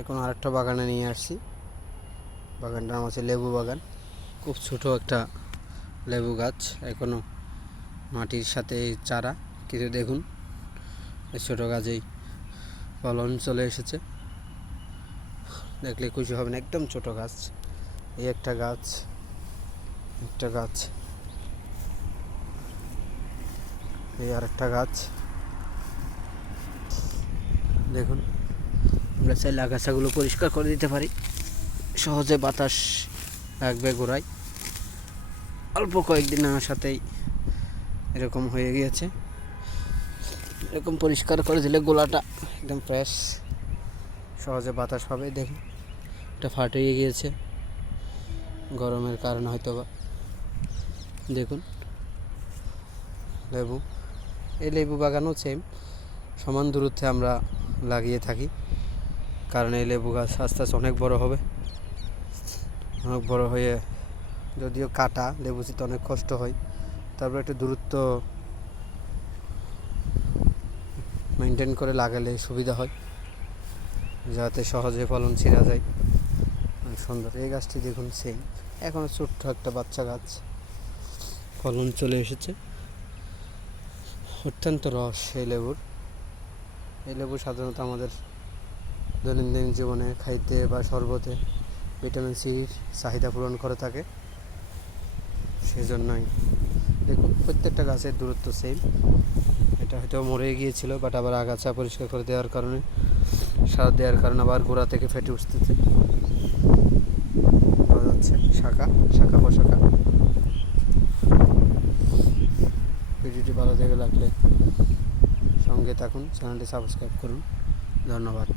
এখন আরেকটা বাগানে নিয়ে আসছি। বাগানটার নাম হচ্ছে লেবু বাগান। খুব ছোটো একটা লেবু গাছ, এখনো মাটির সাথে চারা। কিন্তু দেখুন এই ছোটো গাছেই ফলন চলে এসেছে, দেখলে খুশি হবেন। একদম ছোটো গাছ, এই একটা গাছ, এই আরেকটা গাছ। দেখুন, আমরা চাইলে আগাছাগুলো পরিষ্কার করে দিতে পারি, সহজে বাতাস লাগবে গোড়ায়। অল্প কয়েকদিনের সাথেই এরকম হয়ে গিয়েছে। এরকম পরিষ্কার করে দিলে গোলাটা একদম ফ্রেশ, সহজে বাতাস পাবে। দেখুন, এটা ফাটিয়ে গিয়েছে গরমের কারণে হয়তো বা। দেখুন লেবু, এই লেবু বাগানও সেম সমান দূরত্বে আমরা লাগিয়ে থাকি, কারণ এই লেবু গাছ আস্তে আস্তে অনেক বড় হবে। অনেক বড় হয়ে, যদিও কাটা লেবু চিতে অনেক কষ্ট হয়, তারপর একটু দূরত্ব মেনটেন করে লাগালে সুবিধা হয়, যাতে সহজে ফলন ছিঁড়া যায়। অনেক সুন্দর এই গাছটি। দেখুন সেম, এখনও ছোট্ট একটা বাচ্চা গাছ, ফলন চলে এসেছে। অত্যন্ত রস এই লেবুর। এই লেবু সাধারণত আমাদের দৈনন্দিন জীবনে খাইতে বা শরবতে ভিটামিন সির চাহিদা পূরণ করে থাকে, সেজন্যই। দেখুন প্রত্যেকটা গাছের দূরত্ব সেম। এটা হয়তো মরে গিয়েছিল, বাট আবার আগাছা পরিষ্কার করে দেওয়ার কারণে, সার দেওয়ার কারণে আবার গোড়া থেকে ফেটে উঠতেছে, পাওয়া যাচ্ছে শাখা প্রশাখা। ভিডিওটি ভালো দেখে লাগলে সঙ্গে থাকুন, চ্যানেলটি সাবস্ক্রাইব করুন। ধন্যবাদ।